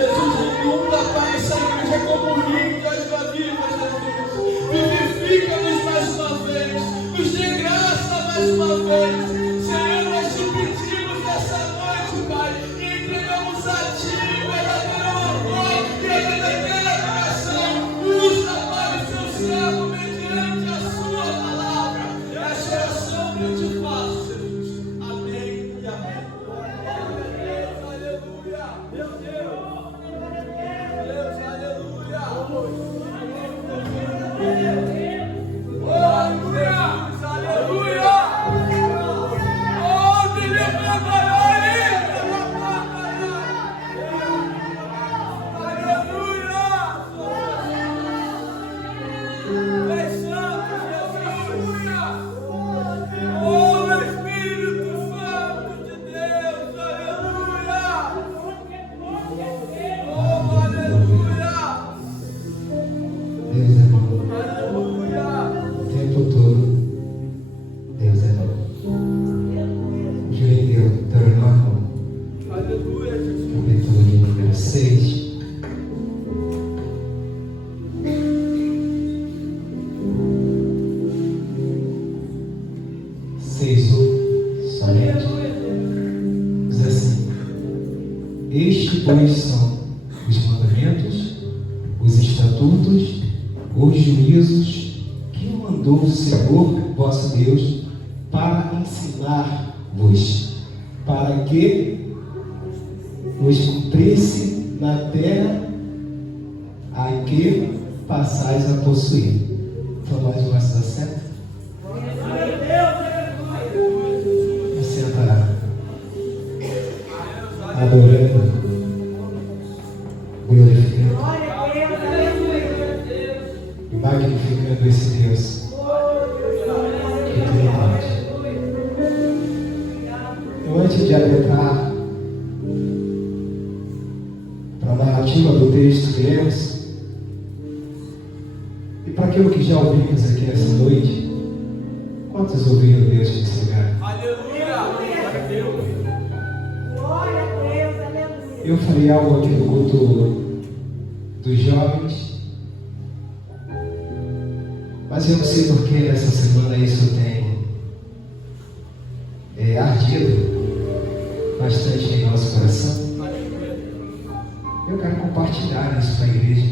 Jesus, inunda, Pai, essa igreja como rio de água viva, Jesus. Vivifica-nos mais uma vez, nos dê graça mais uma vez. Senhor, nós te pedimos nessa noite, Pai, e entregamos a Ti o verdadeiro amor e a verdadeira adoração. Usa, Pai, o Seu servo mediante a Sua palavra. Essa oração que eu te faço, Jesus. Amém e amém. Aleluia. Meu Deus. Deus, aleluia. Oh, Jesus, aleluia. Oh, me levanta aí. Aleluia. És santo, Jesus. Oh, Espírito Santo de Deus, aleluia. Oh, aleluia. Deus é bom. Aleluia. O tempo todo, Deus é bom. Juízo do irmão, Aleluia, Jesus. capítulo número 6. Somente diz assim: estes, pois, são os mandamentos, os estatutos, os juízos que mandou o Senhor vosso Deus para ensinar-vos, para que os cumprisse na terra a que passais a possuir. Tomais o vosso assento. Você está adorando, glorificando e magnificando esse Deus que tem paz. Então, antes de adentrar para a narrativa do texto que lemos, e para aquilo que já ouvimos aqui nessa noite, quantos ouviram Deus te ensinar? Eu falei algo aqui no culto dos jovens, mas eu não sei porque nessa semana isso tem ardido bastante em nosso coração. Eu quero compartilhar isso com a igreja.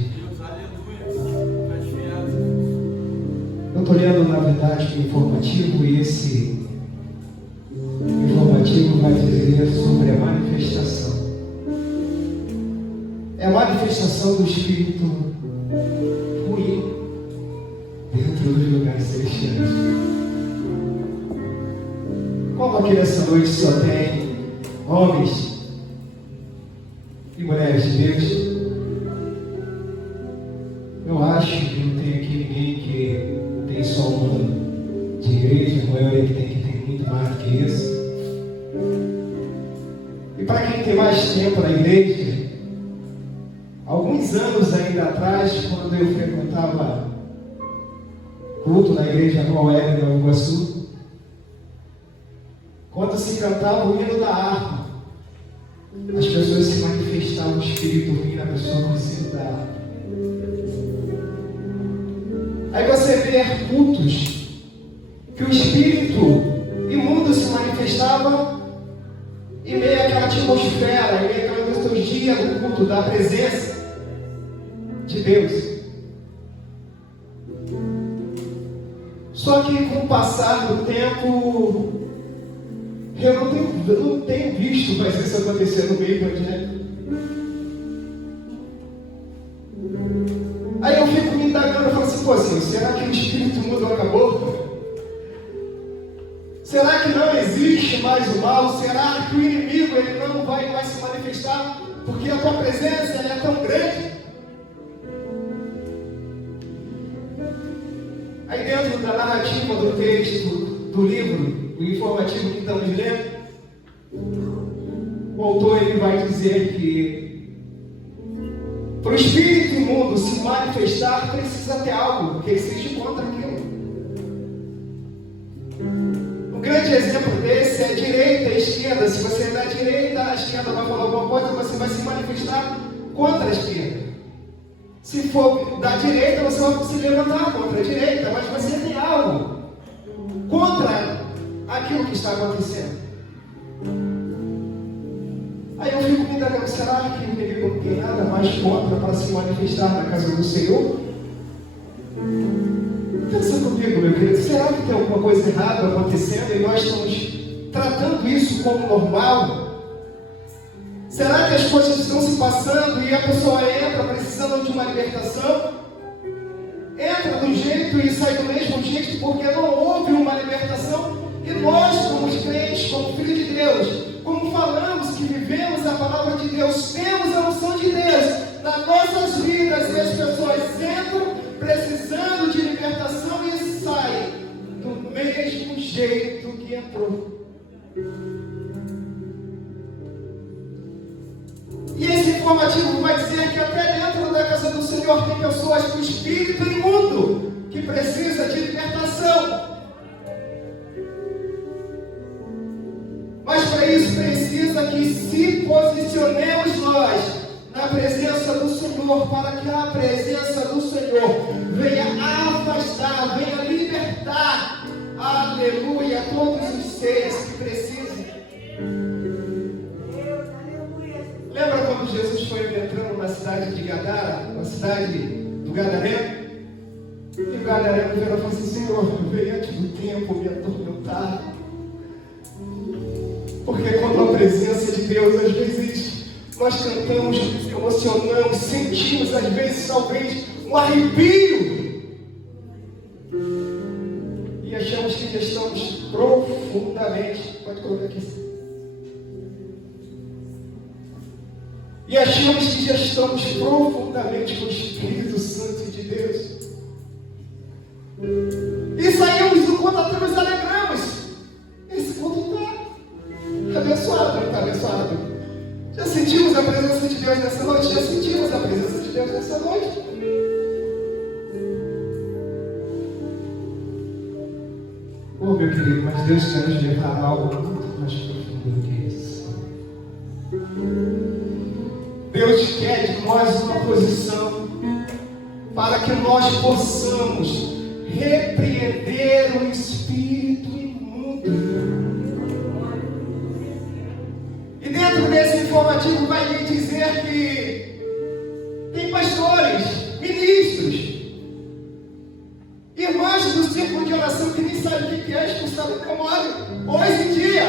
Eu estou lendo, na verdade, o informativo, e esse informativo vai dizer sobre a manifestação. É a manifestação do Espírito ruim dentro dos lugares celestiais. Como aqui nessa noite só tem homens e mulheres de Deus, eu acho que não tem aqui ninguém que tem só um ano de igreja, a maioria que tem muito mais do que isso. E para quem tem mais tempo na igreja, alguns anos ainda atrás, quando eu frequentava culto na igreja Nova Web, em Iguaçu, quando se cantava o hino da harpa, as pessoas se manifestavam o espírito ruim na pessoa com o hino da harpa. Aí você vê cultos que o espírito imundo se manifestava em meio àquela atmosfera, em meio àquela nostalgia do culto, da presença de Deus. Só que com o passar do tempo, eu não tenho visto mais isso acontecer no meio do evangelho. Aí eu fico me indagando e falo assim, pô, Senhor, será que o espírito mundo acabou? Será que não existe mais o mal? Será que o inimigo ele não vai mais se manifestar? Porque a tua presença ela é tão grande. Aí dentro da narrativa do texto, do livro, o informativo que estamos lendo, o autor ele vai dizer que para o espírito imundo se manifestar, precisa ter algo que seja contra aquilo. Um grande exemplo desse é a direita e a esquerda. Se você é da direita, a esquerda vai falar alguma coisa, você vai se manifestar contra a esquerda. Se for da direita, você vai se levantar contra a direita, mas você tem algo contra aquilo que está acontecendo. Aí eu fico me indagando, será que o inimigo não tem nada mais contra para se manifestar na casa do Senhor? Pensa comigo, meu querido, será que tem alguma coisa errada acontecendo e nós estamos tratando isso como normal? Será que as coisas estão se passando e a pessoa entra precisando de uma libertação? Entra do jeito e sai do mesmo jeito porque não houve uma libertação? E nós, como crentes, como filhos de Deus, como falamos que vivemos a palavra de Deus, temos a unção de Deus nas nossas vidas e as pessoas entram precisando de libertação e saem do mesmo jeito que entrou. E esse informativo vai dizer que até dentro da casa do Senhor tem pessoas com espírito imundo que precisa de libertação. Mas para isso precisa que se posicionemos nós na presença do Senhor, para que a presença do Senhor venha afastar, venha libertar, aleluia, todos os seres que precisam. Lembra quando Jesus foi entrando na cidade de Gadara, na cidade do Gadareno? E o Gadareno veio e falou assim: Senhor, venha antes do tempo me atormentar. Porque quando a presença de Deus, às vezes, nós cantamos, nos emocionamos, sentimos, às vezes, talvez, um arrepio. E achamos que já estamos profundamente, pode colocar aqui. E achamos que já estamos profundamente com o Espírito Santo de Deus. E saímos do culto até nos alegramos. Esse culto está abençoado, não está abençoado? Já sentimos a presença de Deus nessa noite? Já sentimos a presença de Deus nessa noite? Oh, meu querido, mas Deus quer nos levar a algo muito mais profundo do que isso. Deus quer de nós uma posição para que nós possamos repreender o espírito imundo. E dentro desse informativo vai lhe dizer que tem pastores, ministros, irmãos do círculo de oração que nem sabem o que é expulsar do demônio. Hoje em dia,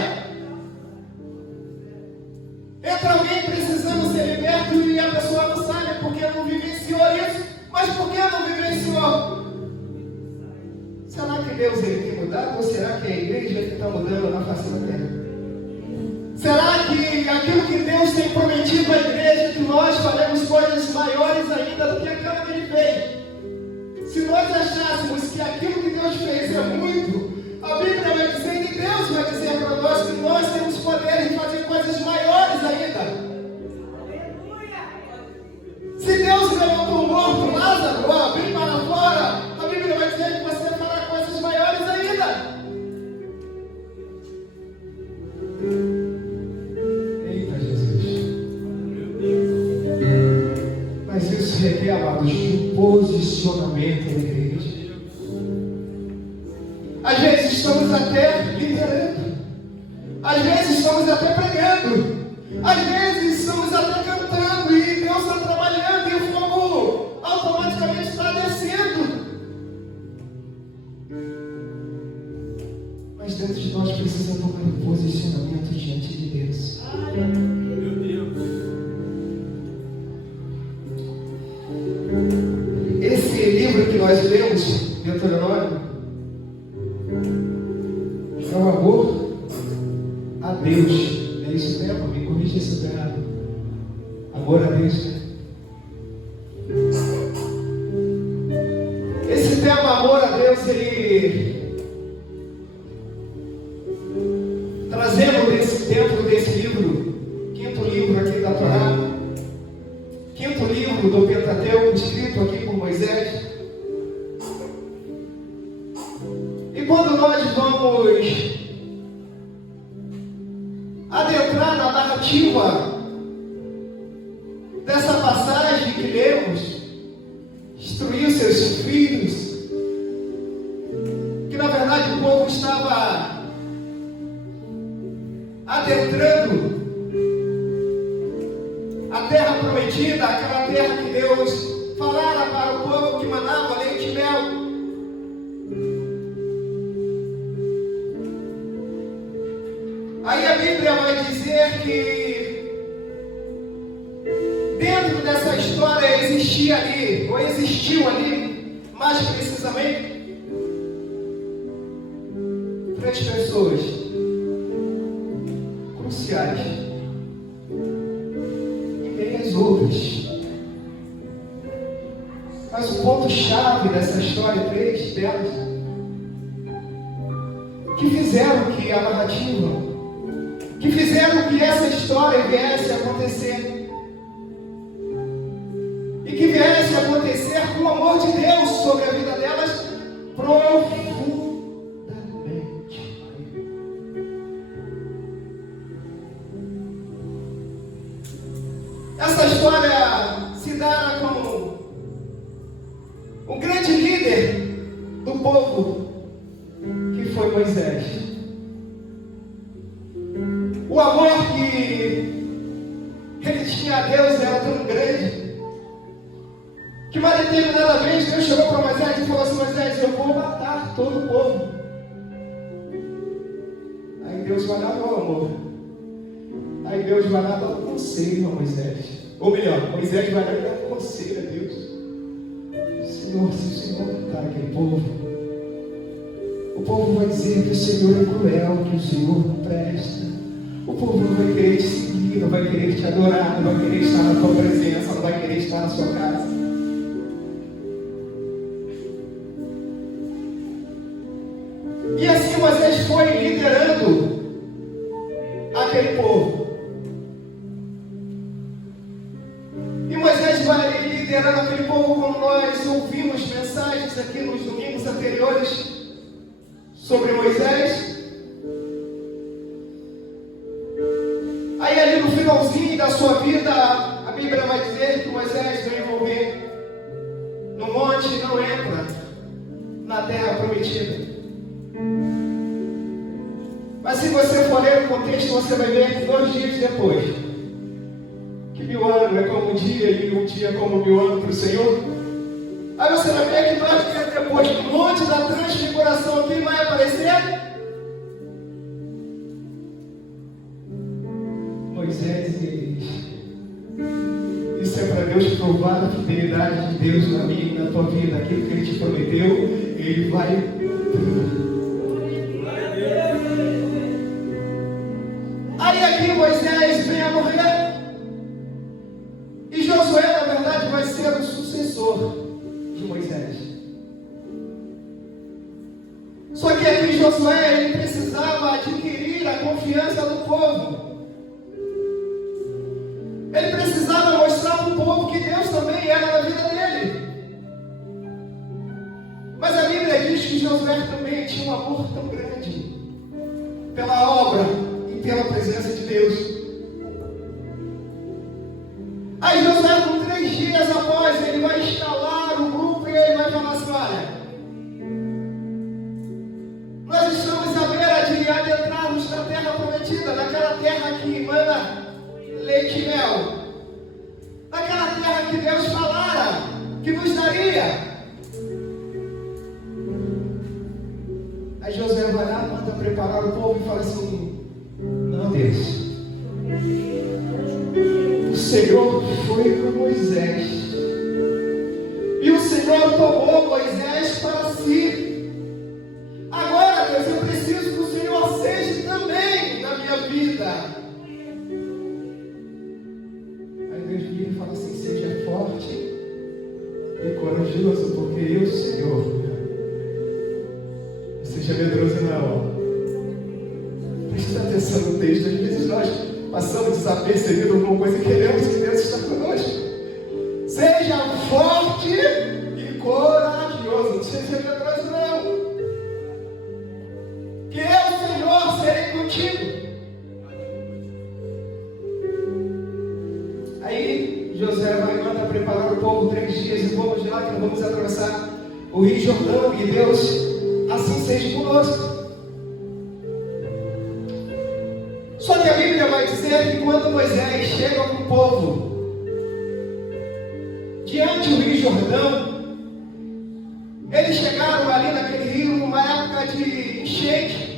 entra alguém precisando ser liberto e a pessoa não sabe porque não vivenciou isso. Mas por que não vivenciou? Será que Deus ele tem mudado ou será que é a igreja que está mudando na face da terra? Será que aquilo que Deus tem prometido à igreja, que nós faremos coisas maiores ainda do que aquela que Ele fez? Se nós achássemos que aquilo que Deus fez é muito, a Bíblia vai dizer e Deus vai dizer para nós que nós temos poder de fazer coisas maiores ainda. Se Deus levantou o morto, Lázaro, abrir para fora, a Bíblia vai dizer que você fará coisas maiores ainda. Eita Jesus. Mas isso requer, amados, de posicionamento da igreja. Às vezes estamos até liderando, às vezes estamos até pregando, às vezes estamos até cantando e Deus está trabalhando e o fogo automaticamente está descendo. Mas dentro de nós precisa tomar um posicionamento diante de Deus. Meu Deus. Esse livro que nós lemos, Deuteronômio, é o amor a Deus. É isso mesmo? Me corrija se eu estou errado. Amor a Deus, né? Esse tema, amor a Deus, ele trazendo dentro desse livro, quinto livro aqui da Torá, quinto livro do Pentateuco, escrito aqui por Moisés. E quando nós vamos adentrar na narrativa dessa passagem, seus filhos, que na verdade o povo estava adentrando a terra prometida, aquela terra que Deus falara para o povo que manava leite e mel. Aí a Bíblia vai dizer que dentro dessa história existia ali, ou existiu ali, mais precisamente, 3 pessoas cruciais e meias outras. Mas o ponto-chave dessa história, 3 delas, que fizeram que a narrativa, que fizeram que essa história viesse a acontecer. E que viesse a acontecer com o amor de Deus sobre a vida delas profundamente. Essa história se dá com um grande líder do povo, que foi Moisés. O amor que ele tinha a Deus era tão grande, que uma determinada vez Deus chegou para Moisés e falou assim: Moisés, eu vou matar todo o povo. Aí Deus vai lá, meu amor. Aí Deus vai lá dar um conselho a Moisés. Ou melhor, Moisés vai lá e dar um conselho a Deus. Senhor, se o Senhor matar aquele povo, o povo vai dizer que o Senhor é cruel, que o Senhor não presta. O povo não vai querer te seguir, não vai querer te adorar, não vai querer estar na tua presença, não vai querer estar na sua casa. E assim Moisés foi liderando aquele povo. E Moisés vai liderando aquele povo, como nós ouvimos mensagens aqui nos domingos anteriores sobre Moisés. Aí ali no finalzinho da sua vida, a Bíblia vai dizer que Moisés vai envolver no monte e não entra na terra prometida. Mas se você for ler o contexto, você vai ver que 2 dias depois, que 1000 anos é como um dia e um dia como 1000 anos para o Senhor. Aí você vai ver que 2 dias depois, no monte da transfiguração, quem vai aparecer? Moisés e Elias. Isso é para Deus provar a fidelidade de Deus na minha e na tua vida. Aquilo que Ele te prometeu, Ele vai cumprir. Aí aqui Moisés vem a morrer. E Josué, na verdade, vai ser o sucessor de Moisés. Só que aqui Josué, ele precisava adquirir a confiança do povo. Ele precisava mostrar para o povo que Deus também era na vida dele. Mas a Bíblia diz que Josué também tinha um amor tão grande pela obra e pela presença de Deus. Aí Josué, com 3 dias após, ele vai escalar o grupo e ele vai falar assim: olha, nós estamos à beira de adentrarmos na terra prometida, naquela terra que emana leite e mel, naquela terra que Deus falara, que nos daria. Aí Josué vai lá, manda preparar o povo e fala assim: não, Deus, o Senhor foi com Moisés e o Senhor tomou Moisés para si. Agora, Deus, eu preciso que o Senhor seja também na minha vida. Aí Deus vira e fala assim: seja forte e corajoso, porque eu, Senhor, não seja medroso não. Preste atenção no texto. Às vezes nós passamos desapercebido alguma coisa e queremos que Deus está conosco. Seja forte e corajoso, não seja medroso não, que eu, Senhor, serei contigo. Aí Josué vai mandar preparar o povo 3 dias, e vamos lá que nós vamos atravessar o Rio Jordão, e Deus assim seja conosco. Só que a Bíblia vai dizer que quando Moisés chega com o povo diante do Rio Jordão, eles chegaram ali naquele rio numa época de enchente.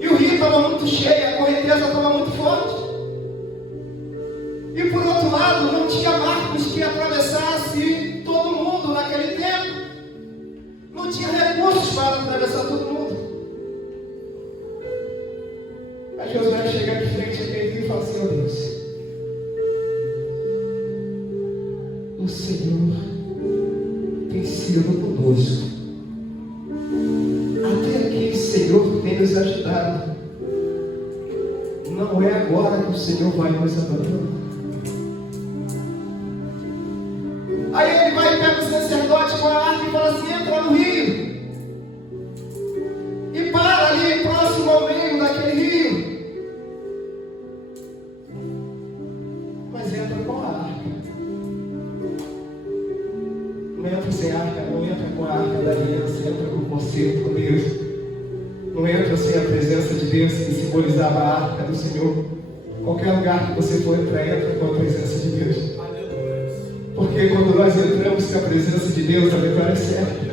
E o rio estava muito cheio, a correnteza estava muito forte. E por outro lado, não tinha barcos que atravessasse todo mundo naquele tempo. Não tinha recursos para atravessar todo mundo. Aí Josué chega de frente àquele rio e fala assim: ó Deus, o Senhor tem sido conosco. Até aqui o Senhor tem nos ajudado. Não é agora que o Senhor vai nos abandonar. Aí ele vai e pega o sacerdote com a arca e fala assim: entra no rio. E para ali próximo ao meio daquele rio. Mas entra com a arca. Não entra sem arca, não entra com a arca da aliança, entra com o concerto com Deus. Não entra sem a presença de Deus que simbolizava a arca do Senhor. Qualquer lugar que você for entrar, entra com a presença de Deus. Porque quando nós entramos com a presença de Deus, a vitória é certa.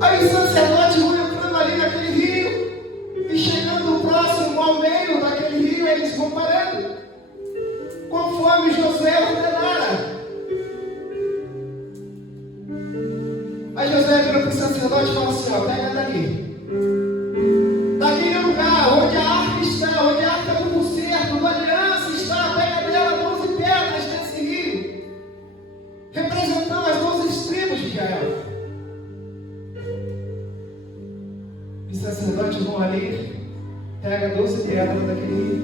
Aí o sacerdote vai entrando ali naquele rio, e chegando próximo ao meio daquele rio, eles vão parando, conforme Josué ordenara. Aí Josué vira para o sacerdote e fala assim: ó, pega dali. Daquele lugar onde a arca está, onde a arca do concerto, da aliança está, pega dela 12 pedras desse rio, representando as 12 tribos de Israel. Os sacerdotes vão ali, pega 12 pedras daquele rio.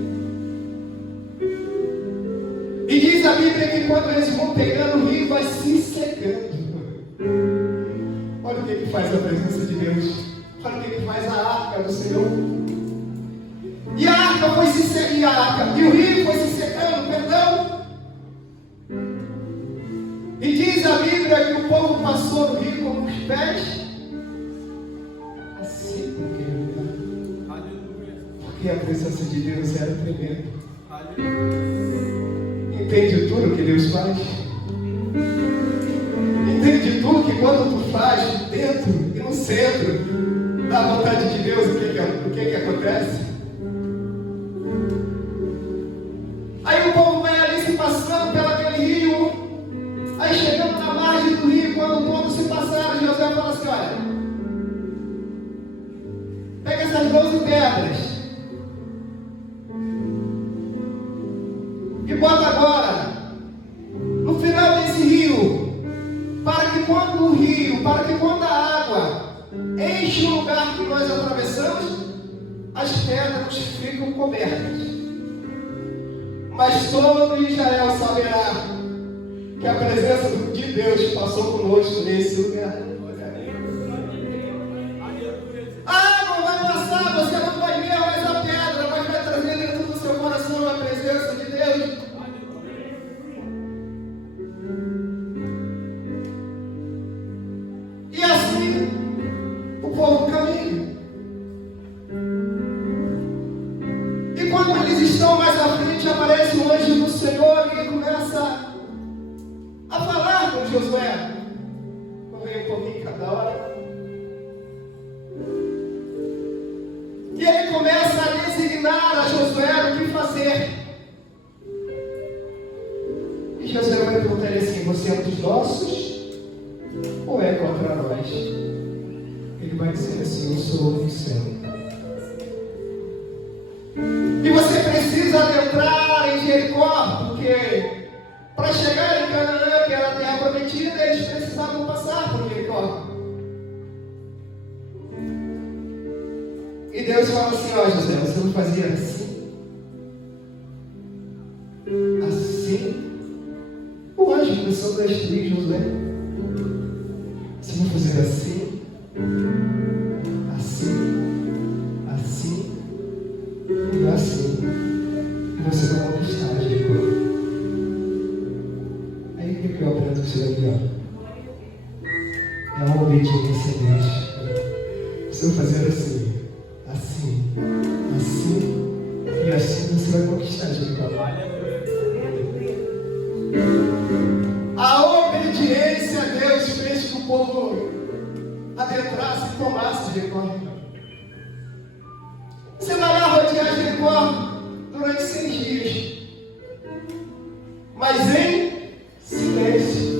E diz a Bíblia que quando eles vão pegando, o rio vai se secando. Olha o que faz a presença de Deus. Olha o que faz a arca do Senhor. E a arca foi se secando, e o rio foi se secando, perdão. E diz a Bíblia que o povo passou no rio com os pés assim naquele lugar. Porque a presença de Deus era tremenda. Entende tudo que Deus faz? Entende tudo que quando tu faz dentro e no centro da vontade de Deus, o que acontece? Aí o povo vai ali se passando pelaquele rio. Aí chegando na margem do rio, quando todos se passaram, Josué fala assim: olha, pega essas 12 pedras e bota agora no final desse rio, para que quando a água enche o lugar que nós atravessamos, as pedras ficam cobertas. Mas todo Israel saberá que a presença de Deus passou conosco nesse lugar. A água vai passar, você não vai ver mais a pedra, mas vai trazer dentro do seu coração a presença de Deus. E assim o povo caminha. E quando eles estão mais à frente, aparece o anjo do Senhor e ele começa a falar com Josué. Corre um pouquinho cada hora. E ele começa a designar a Josué o que fazer. E Josué vai perguntar assim: você é um dos nossos ou é contra nós? Ele vai dizer assim: eu sou do céu. E você precisa adentrar em Jericó, porque para chegar em Canaã, que era a terra prometida, eles precisavam passar por Jericó. E Deus fala assim: ó José, você não fazia assim? Assim? O anjo começou a instruir José. Você vai fazer assim? Assim? Assim? E assim, você vai conquistar, Jericó. Aí o que eu aprendo com você aqui, ó? É uma obediência a Deus. Se eu fazer assim, assim, assim, e assim você vai conquistar, Jericó. A obediência a Deus fez que o povo adentrasse e tomasse Jericó. Você vai lá rodear Jericó durante 6 dias, mas em silêncio.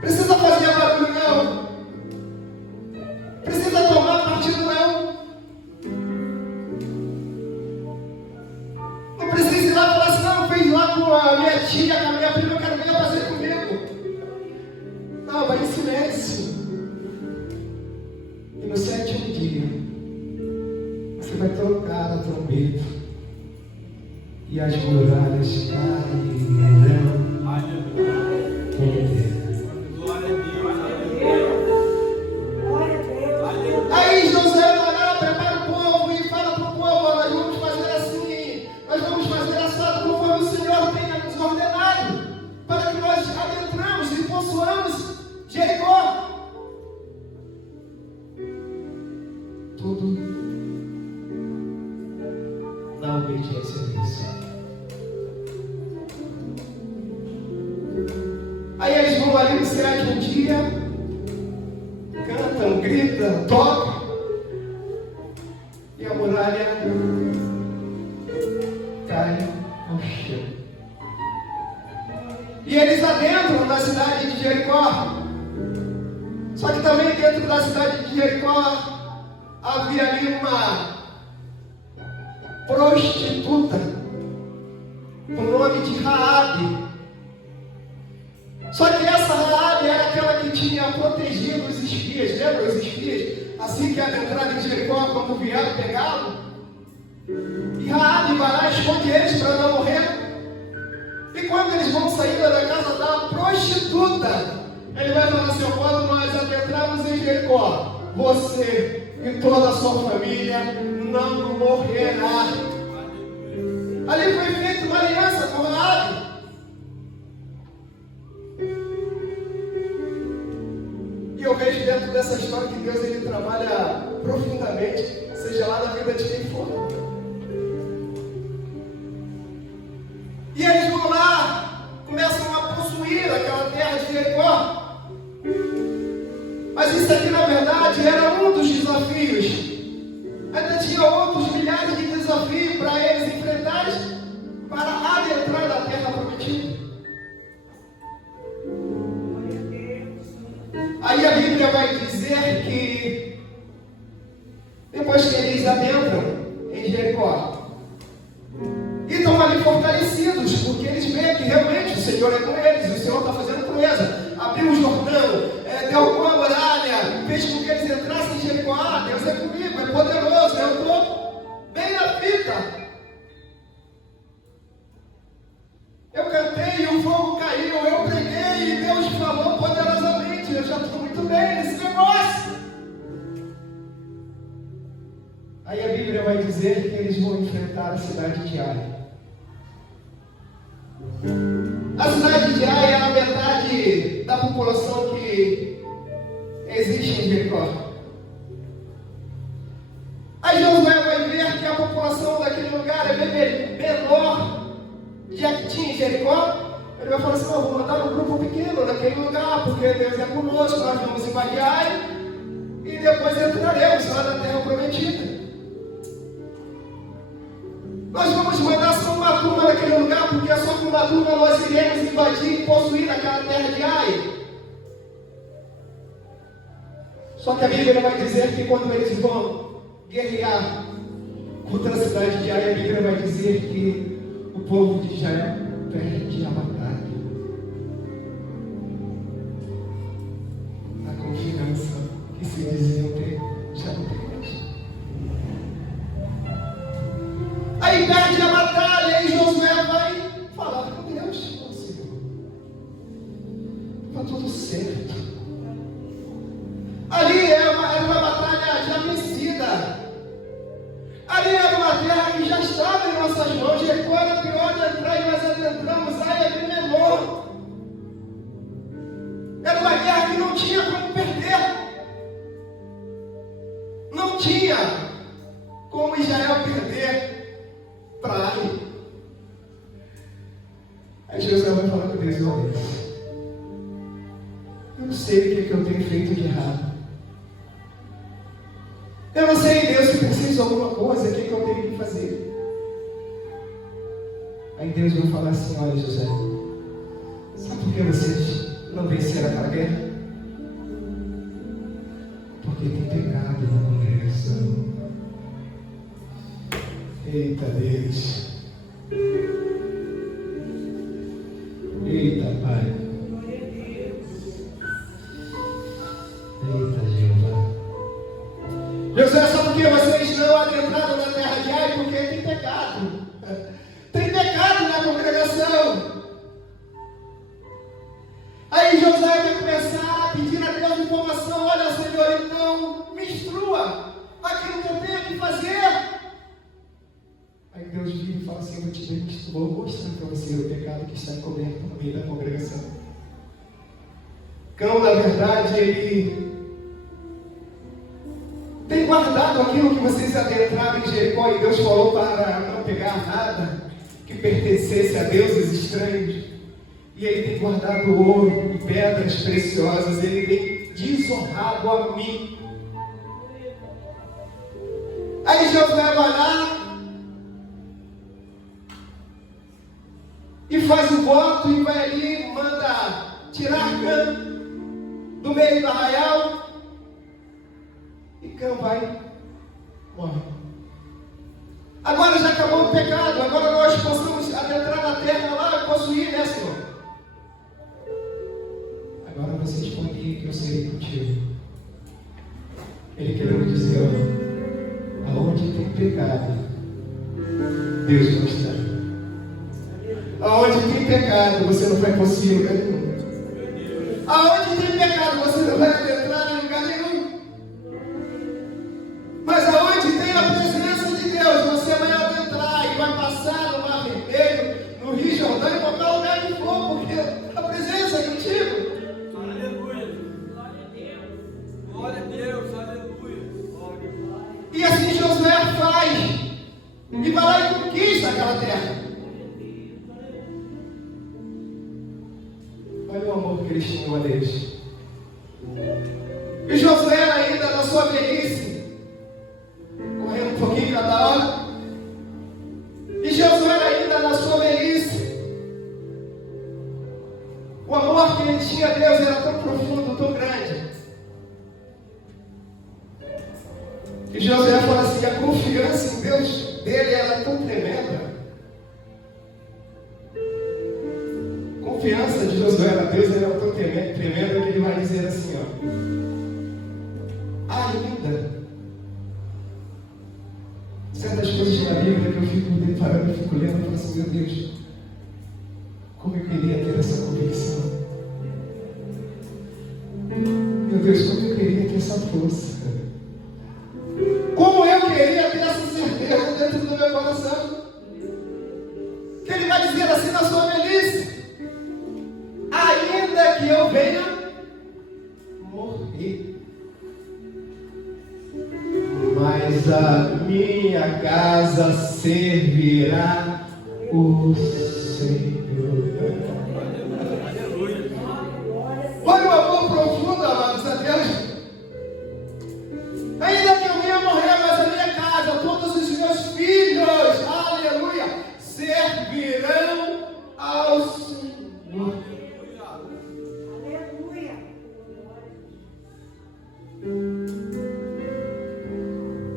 Precisa fazer barulho, não. Precisa tomar partido, não. Não precisa ir lá e falar assim, não, fez lá com a minha tia, com a minha prima, eu quero ver ela fazer comigo. Não, vai em silêncio. E no 7º dia, você vai tocar a trombeta e as muralhas cairão. Aí Josué vai lá, prepara o povo e fala para o povo, nós vamos fazer assim, nós vamos fazer assado conforme o Senhor tenha nos ordenado, para que nós adentramos e possuamos Jericó. Tudo na obediência a Deus. Aí eles vão ali no 7º dia, cantam, gritam, tocam, e a muralha cai ao chão. E eles adentram na cidade de Jericó. Só que também dentro da cidade de Jericó havia ali uma prostituta, com o nome de Raabe. Só que essa Raabe era aquela que tinha protegido os espias. Lembra os espias? Assim que adentraram em Jericó, quando vieram pegá-lo, e Raabe vai lá e esconde eles para não morrer. E quando eles vão sair da casa da prostituta, ele vai falar assim, quando nós adentrarmos em Jericó, você e toda a sua família não morrerá. Ali foi feita uma aliança com Raabe. E eu vejo dentro dessa história que Deus ele trabalha profundamente, seja lá na vida de quem for. E eles vão lá, começam a possuir aquela terra de Jericó. Mas isso aqui, na verdade, era um dos desafios. Ainda tinha outros milhares de desafios para eles enfrentarem para adentrar na terra prometida. Aí a Bíblia vai dizer que depois que eles adentram em Jericó, e estão ali fortalecidos, porque eles veem que realmente o Senhor é com eles, o Senhor está fazendo proeza. Abriu o Jordão, derrubou a muralha, fez com que eles entrassem em Jericó. Ah, Deus é comigo, é poderoso, eu estou bem na fita. Eu cantei e o fogo caiu, eu preguei e Deus falou poderosamente, eu já estou muito bem nesse negócio. Aí a Bíblia vai dizer que eles vão enfrentar a cidade de Ai. A cidade de Ai é a metade da população que existe em Jericó. Aí Josué vai ver que a população daquele lugar é bem menor de a que tinha em Jericó. Ele vai falar assim, não, vou mandar um grupo pequeno naquele lugar, porque Deus é conosco, nós vamos invadir Ai e depois entraremos lá na terra prometida. Nós vamos mandar só uma turma naquele lugar, porque só com uma turma nós iremos invadir e possuir aquela terra de Ai. Só que a Bíblia vai dizer que quando eles vão guerrear contra a cidade de Ai, a Bíblia vai dizer que o povo de Israel perde a batalha. A confiança que se diziam ter já não tem mais. Aí perde a batalha e Josué vai falar com Deus. Ó Senhor, está tudo certo. Ali era uma batalha já vencida. Ali nossas mãos. Jericó era pior de entrar e nós adentramos. Ai, é bem menor. Era uma guerra que não tinha como perder. Não tinha como Israel perder para Ai. Aí Josué vai falar com Deus: olha, eu não sei o que eu tenho feito de errado. Eu não sei, Deus, se preciso de alguma coisa, o que eu tenho que fazer? Aí Deus vai falar assim: olha, José, sabe por que vocês não venceram aquela guerra? Porque tem pecado na congregação. Eita Deus. Eita Pai. Eita Jeová. José, sabe por que vocês não adentraram na terra de Ai? Porque tem pecado. Tem pecado na congregação. Aí José vai começar a pedir a Deus informação: olha, Senhor, então me instrua aquilo que eu tenho que fazer. Aí Deus vira e fala assim: eu vou mostrar para você o pecado que está encoberto no meio da congregação. Cão, na verdade, ele tem guardado aquilo que vocês adentraram em Jericó, e Deus falou para não pegar nada que pertencesse a deuses estranhos. E ele tem guardado ouro e pedras preciosas. Ele tem desonrado a mim. Aí Josué vai lá e faz o voto, e vai ali, manda tirar Cã do meio do arraial, e Cã vai, morre. Agora já acabou o pecado, agora nós possamos adentrar na terra lá e possuir, né, Senhor? Agora vocês podem que eu serei contigo. Ele querendo dizer: olha, aonde tem pecado, Deus não está. Aonde tem pecado, você não vai conseguir lugar nenhum. Aonde tem pecado, você não vai adentrar em lugar nenhum. Mas aonde tem a presença de Deus, você vai adentrar e vai passar no Mar Vermelho, no Rio Jordão, em qualquer lugar que for, porque a presença é contigo. Aleluia. Glória a Deus. Aleluia. E assim Josué faz, e vai lá e conquista aquela terra. Olha o amor que eles tinham a Deus. E Josué, ainda na sua velhice, correndo um pouquinho cada hora, e Josué, ainda na sua velhice, o amor que ele tinha a Deus era tão profundo, tão grande, que Josué fala assim: a confiança em Deus dele era tão tremenda. A confiança de Josué na Deus era tão tremenda que ele vai dizer assim: ó, ainda certas coisas na Bíblia que eu fico deparando, eu fico lendo e falo assim: meu Deus, como eu queria ter essa convicção. Meu Deus, como eu queria ter essa força. Como eu queria ter essa certeza dentro do meu coração. Que ele vai dizer assim na sua velhice: ainda que eu venha morrer, mas a minha casa servirá o Senhor. Olha o amor profundo, amados a Deus. Ainda que eu venha morrer, mas a minha casa, todos os meus filhos, aleluia, servirão ao Senhor.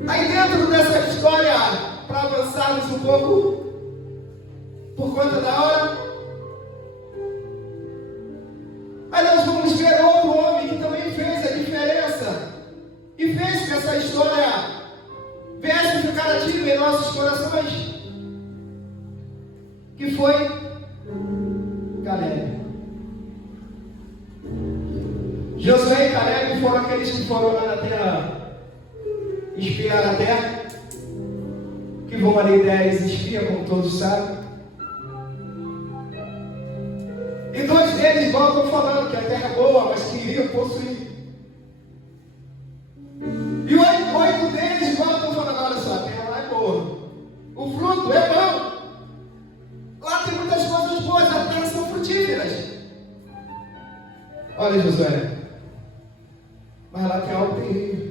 Aí dentro dessa história, para avançarmos um pouco, por conta da hora, aí nós vamos ver outro homem que também fez a diferença e fez que essa história viesse ficar ativa em nossos corações, que foi Caleb. Josué e Caleb foram aqueles que foram lá na terra espiar a terra. que vão ali 10 espias, como todos sabem. E 2 deles voltam falando que a terra é boa, mas que iriam possuir. E 8 deles voltam falando, olha só, a terra lá é boa. O fruto é bom. Lá tem muitas coisas boas, as terras são frutíferas. Olha, Josué, mas lá tem algo terrível.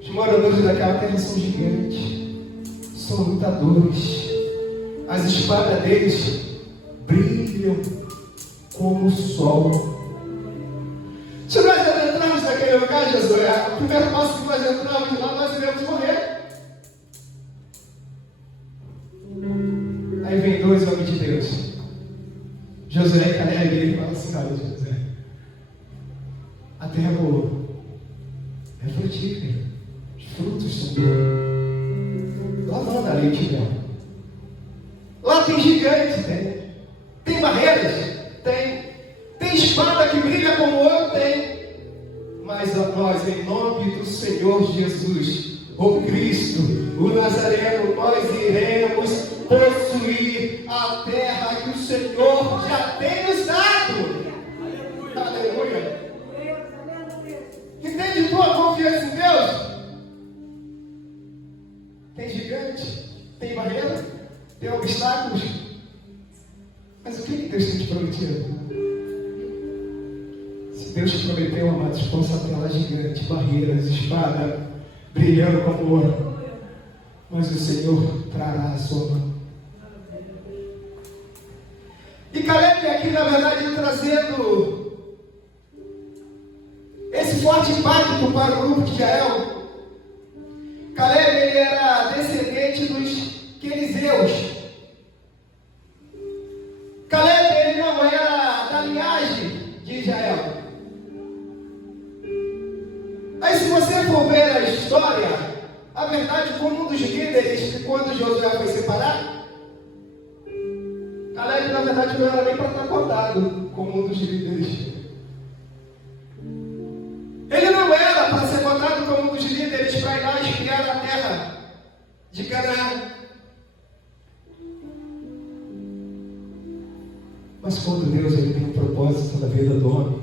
Os moradores daquela terra são gigantes, são lutadores. As espadas deles brilham como o sol. Se nós adentrarmos naquele lugar, Josué, o primeiro passo que nós entramos lá, nós iremos morrer. Aí vem 2 homens de Deus, Josué e Caleb, e ele fala assim, olha, Josué, a terra é boa, é frutífera, os frutos são bons. Lá não dá leite e mel. Lá tem gigante, tem barreiras, tem espada que brilha como ouro, tem. Mas a nós, em nome do Senhor Jesus, o Cristo, o Nazareno, nós iremos possuir a terra que o Senhor já tem nos dado. Aleluia. Entende tua confiança em Deus? Tem gigante, tem barreira, tem obstáculos. Mas o que Deus tem te prometido? Se Deus te prometeu, amados, possa ter lá gigante, barreiras, espada, brilhando como ouro, mas o Senhor trará a sua mão. E Caleb aqui, na verdade, trazendo esse forte impacto para o grupo de Israel. Caleb, ele era descendente dos quenizeus. Caleb, ele não era da linhagem de Israel. Aí, se você for ver a história, a verdade, como um dos líderes, que quando Josué foi separar, Caleb, na verdade, não era nem para estar contado como um dos líderes. Ele não era para ser contado como um dos líderes para ir lá espiar a terra de Canaã. Mas quando Deus ele tem um propósito na vida do homem,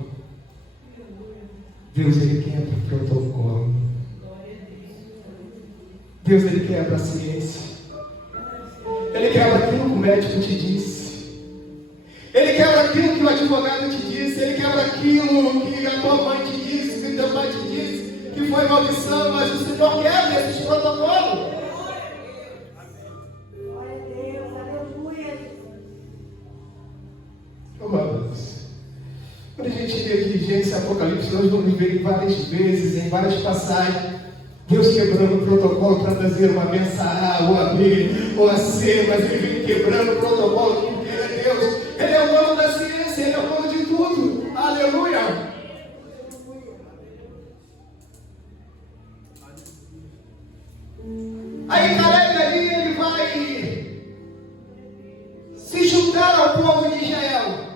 Deus ele quebra o protocolo. Deus ele quebra a ciência. Ele quebra aquilo que o médico te disse. Ele quebra aquilo que o advogado te disse. Ele quebra aquilo que a tua mãe te disse, que teu pai te disse, que foi maldição, mas o Senhor quebra esses protocolos. Glória a Deus, aleluia. Amados, quando a gente lê aqui Gênesis e Apocalipse, nós vamos ver várias vezes, em várias passagens, Deus quebrando o protocolo para trazer uma benção A, ou a B, ou a C, mas Ele vem quebrando o protocolo porque Ele é Deus. Ele é o dono da ciência, Ele é o dono de tudo. Aleluia! Aí Caleb ali, ele vai se juntar ao povo de Israel.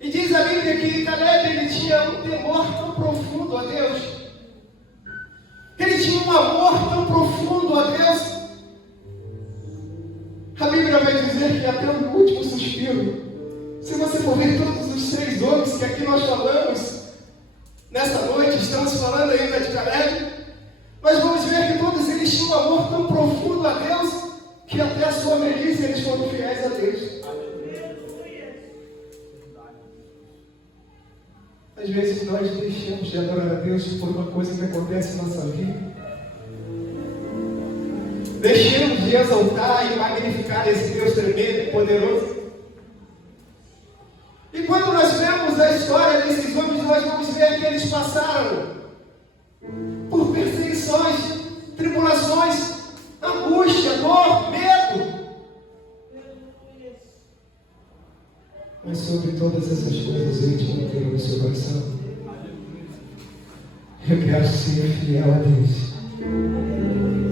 E diz a Bíblia que Caleb ele tinha um temor tão profundo a Deus. Ele tinha um amor tão profundo a Deus. A Bíblia vai dizer que até o último suspiro, se você for ver todos os 3 homens que aqui nós falamos, nesta noite, estamos falando ainda de Caleb, mas vamos ver que todos eles tinham um amor tão profundo a Deus, que até a sua velhice eles foram fiéis a Deus. Às vezes nós deixamos de adorar a Deus por uma coisa que acontece na nossa vida. Deixamos de exaltar e magnificar esse Deus tremendo e poderoso. E quando nós vemos a história desses homens, nós vamos ver que eles passaram por perseguições, tribulações, angústia, dor, medo. Mas sobre todas essas coisas, Ele te mantém no seu coração. Eu quero ser fiel a Deus.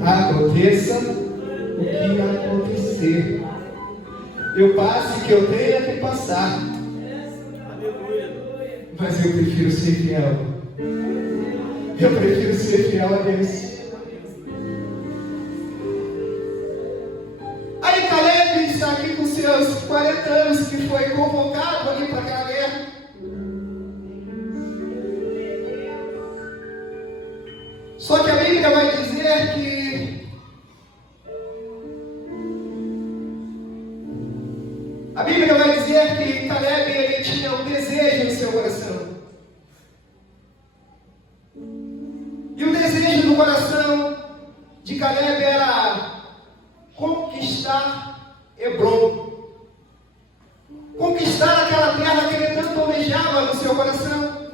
Aconteça o que acontecer. Eu passe que eu tenha que passar. Mas eu prefiro ser fiel. Eu prefiro ser fiel a Deus. seus 40 anos que foi convocado ali para aquela guerra. Só que a Bíblia vai dizer que Caleb ele tinha um desejo no seu coração. E o desejo do coração de Caleb era conquistar Hebrom. Conquistar aquela terra que ele tanto almejava no seu coração.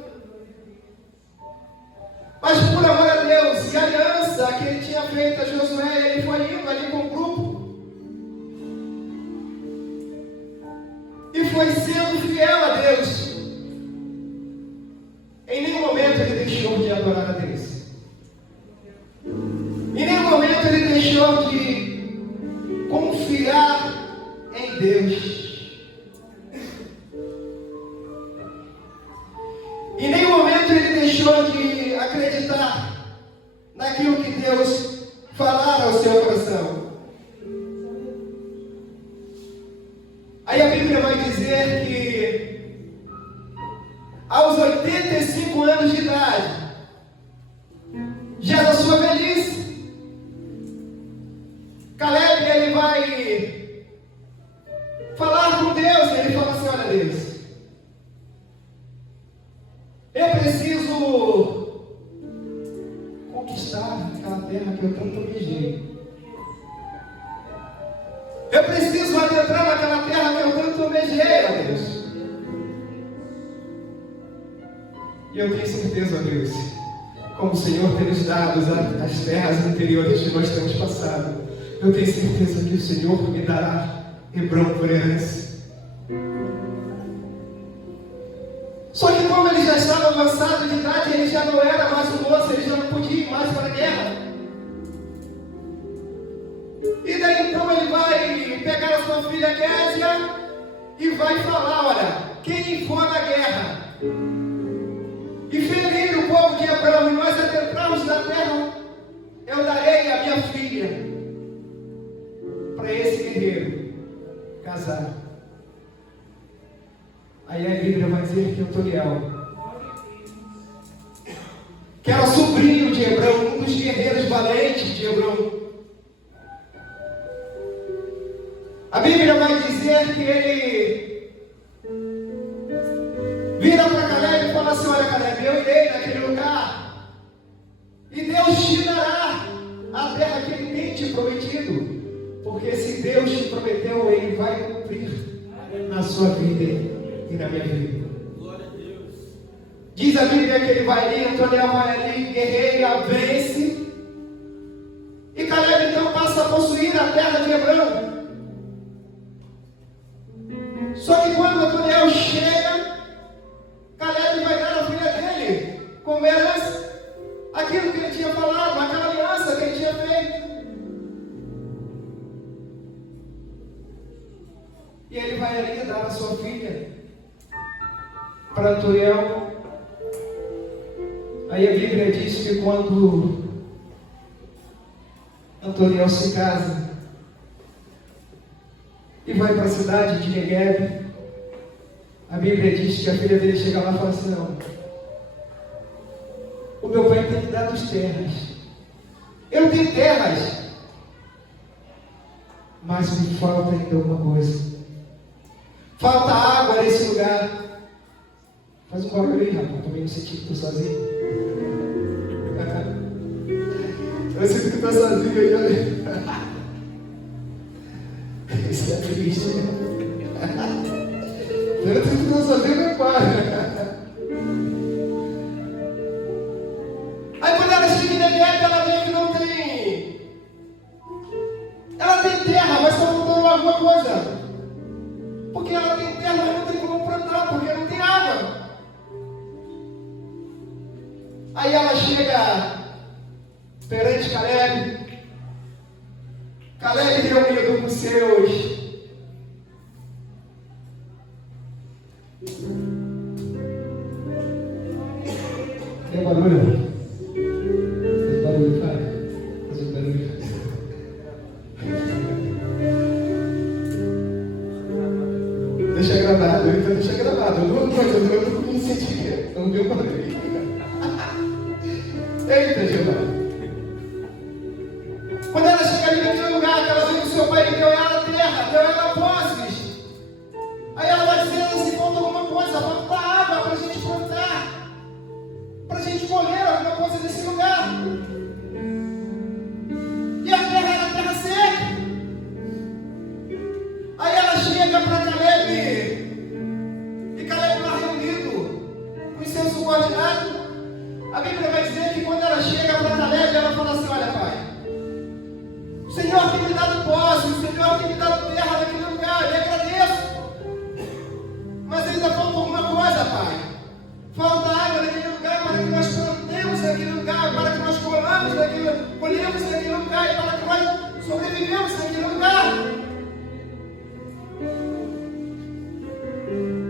Mas por amor a Deus e a aliança que ele tinha feito a Josué, ele foi indo ali com o grupo. E foi sendo fiel a Deus. Em nenhum momento ele deixou de adorar a Deus. Em nenhum momento ele deixou de confiar em Deus. Em nenhum momento ele deixou de acreditar naquilo que Deus falara ao seu coração. Aí a Bíblia vai dizer que aos 85 anos de idade, já na sua velhice, Caleb ele vai falar com Deus. Ele fala assim: olha Deus, eu preciso conquistar aquela terra que eu tanto almejei. Eu preciso adentrar naquela terra que eu tanto almejei, ó Deus. E eu tenho certeza, ó Deus, como o Senhor tem nos dado as terras anteriores que nós temos passado, eu tenho certeza que o Senhor me dará Hebrom por herança. Só que como ele já estava avançado de idade, ele já não era mais um moço, ele já não podia ir mais para a guerra. E daí então ele vai pegar a sua filha Késia e vai falar: olha, quem for na guerra e ferir o povo de Hebrom e nós adentrarmos na terra, eu darei a minha filha para esse guerreiro casar. Aí a Bíblia vai dizer que Otoniel, que era sobrinho de Hebrom, um dos guerreiros valentes de Hebrom, a Bíblia vai dizer que ele vira para Caleb e fala assim: olha Caleb, eu irei naquele lugar e Deus te dará a terra que Ele tem te prometido, porque se Deus te prometeu, Ele vai cumprir na sua vida e na minha vida. Glória a Deus. Diz a Bíblia que ele vai ali, Otoniel vai ali, guerreia, vence, e Caleb então passa a possuir a terra de Hebrom. Só que quando Otoniel chega, Caleb vai dar a filha dele como herança aquilo que ele tinha falado, aquela aliança que ele tinha feito. E ele vai ali dar a sua filha para Otoniel. Aí a Bíblia diz que quando Otoniel se casa e vai para a cidade de Negueb, a Bíblia diz que a filha dele chega lá e fala assim: não, o meu pai tem me dado as terras, eu tenho terras, mas me falta ainda uma coisa, falta água nesse lugar. Faz um barulho aí, rapaz, também não senti que estou sozinho. Eu sinto que estou sozinho aí, olha. Isso é triste, né? Eu sinto que estou sozinho, meu pai. Aí quando ela chega em Negueb, ela vê que não tem. Ela tem terra, mas está faltando alguma coisa. Porque ela tem terra, mas não tem como plantar, porque não tem água. Aí ela chega perante Caleb. Caleb reunido com seus tem barulho? Faz barulho, faz um barulho. nada, eu não me senti, não deu para ver. Eita, Giovana. Quando ela chega ali naquele lugar que ela viu que o seu pai deu ela terra, deu ela posses. Aí ela vai dizendo assim, falta alguma coisa, falta água para a gente plantar, para a gente colher alguma coisa nesse lugar. E a terra era terra seca. Aí ela chega para Caleb, e Caleb lá reunido com os seus subordinados. A Bíblia vai dizer que quando ela chega para Caleb, ela fala assim, olha pai, o Senhor tem me dado posse, o Senhor tem me dado terra naquele lugar, eu lhe agradeço. Mas ainda falta alguma coisa, pai. Falta água naquele lugar para que nós plantemos naquele lugar, para que nós colhamos naquele lugar e para que nós sobrevivemos naquele lugar.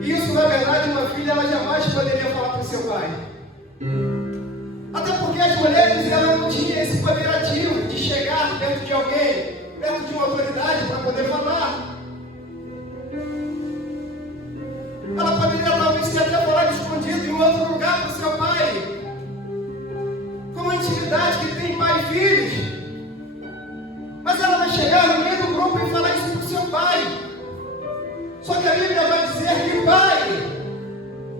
Isso, na verdade, uma filha, ela jamais poderia falar para o seu pai. Até porque as mulheres, elas não tinham esse poder ativo de chegar perto de alguém, perto de uma autoridade para poder falar. Ela poderia talvez até falar escondido em outro lugar para o seu pai, com uma intimidade que tem pai e filhos. Mas ela vai chegar no meio do grupo e falar isso para o seu pai. Só que a Bíblia vai dizer que o pai,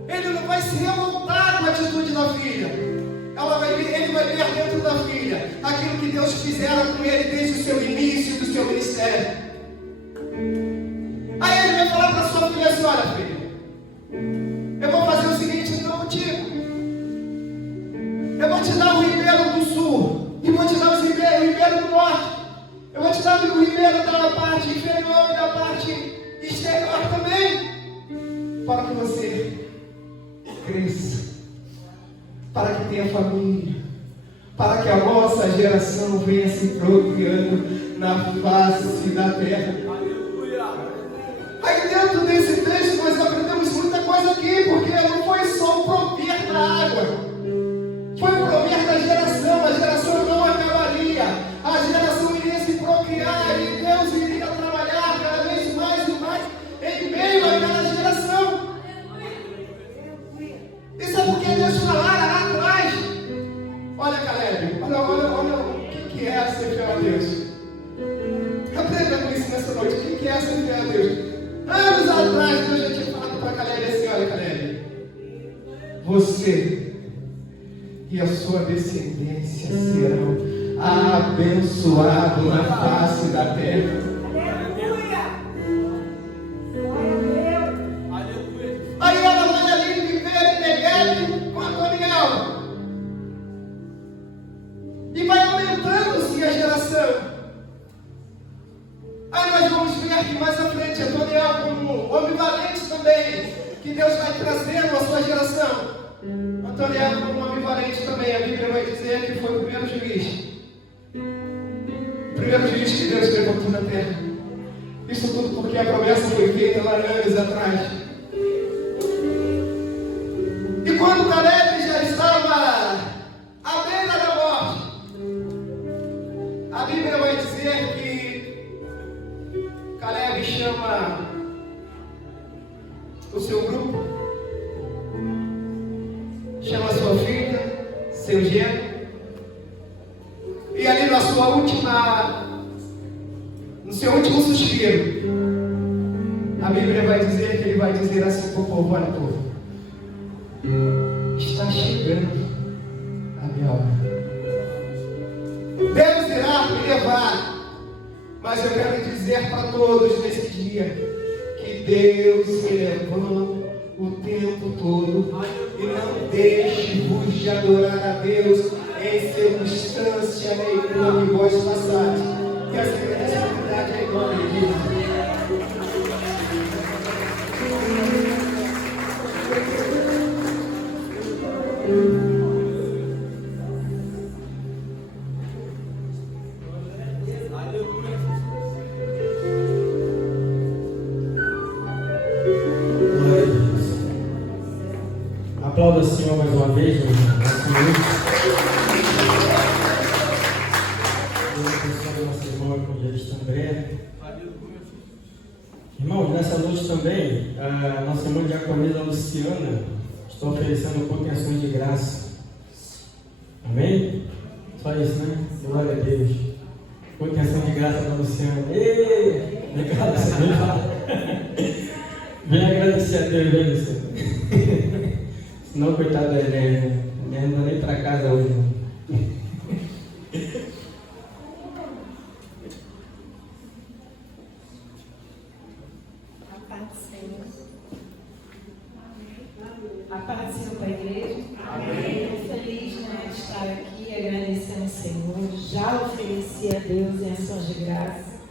ele não vai se revoltar com a atitude da filha. Ele vai ver dentro da filha aquilo que Deus fizera com ele desde o seu início do seu ministério. Aí ele vai falar para a sua filha assim, olha filha, eu vou fazer o seguinte então contigo. Eu vou te dar o ribeiro do sul e vou te dar o ribeiro do norte. Eu vou te dar o ribeiro da parte inferior e da parte exterior também, para que você cresça, para que tenha família, para que a nossa geração venha se procriando na face da terra. Aí dentro desse texto nós aprendemos muita coisa aqui, porque não foi só o prover da água, foi o prover da geração. A geração não acabaria, a geração iria se procriar e Deus iria trabalhar cada vez mais e mais em meio àquela geração. Isso é porque Deus falara lá atrás. Olha Caleb, olha o que é ser fiel a Deus. Aprenda com isso nessa noite, o que é ser fiel a Deus. Anos atrás, Deus já tinha falado para Caleb assim, olha Caleb, você e a sua descendência serão abençoados na face da terra. Aí ela vai ali viver em Negueb com Adoniel. E vai aumentando-se a geração. Aí nós vamos ver aqui mais à frente Adoniel como homem valente também, que Deus vai trazendo a sua geração. Adoniel como homem valente também, a Bíblia vai dizer que foi o primeiro juiz. O primeiro juiz que Deus levantou na terra. Isso tudo porque a promessa foi feita lá anos atrás. E quando Caleb já estava à beira da morte, a Bíblia vai dizer que Caleb chama o seu grupo, chama sua filha, seu genro, e ali no seu último suspiro, a Bíblia vai dizer que ele vai dizer assim para o povo, olha povo, está chegando a minha hora. Deus irá me levar. Mas eu quero dizer para todos nesse dia que Deus me levou o tempo todo. E não deixe-vos de adorar a Deus em circunstância nenhuma que vós passais. Que a responsabilidade é em nome de Jesus. Aplauda o Senhor mais uma vez, meu irmão. Eu abençoe nosso irmão Evangelista André. Irmão, nessa noite também, a nossa irmã diaconisa Luciana está oferecendo contenções de graça. Amém? Só isso, né? Glória a Deus. Contenção de graça da Luciana. Ei! Obrigado, Senhor. Vem agradecer a Deus, vem, Luciana. Senão, coitada da Helena, não anda nem para casa hoje. A paz do Senhor para a igreja. Amém. Estou feliz, né, de estar aqui agradecendo ao Senhor. Já ofereci a Deus em ações de graça.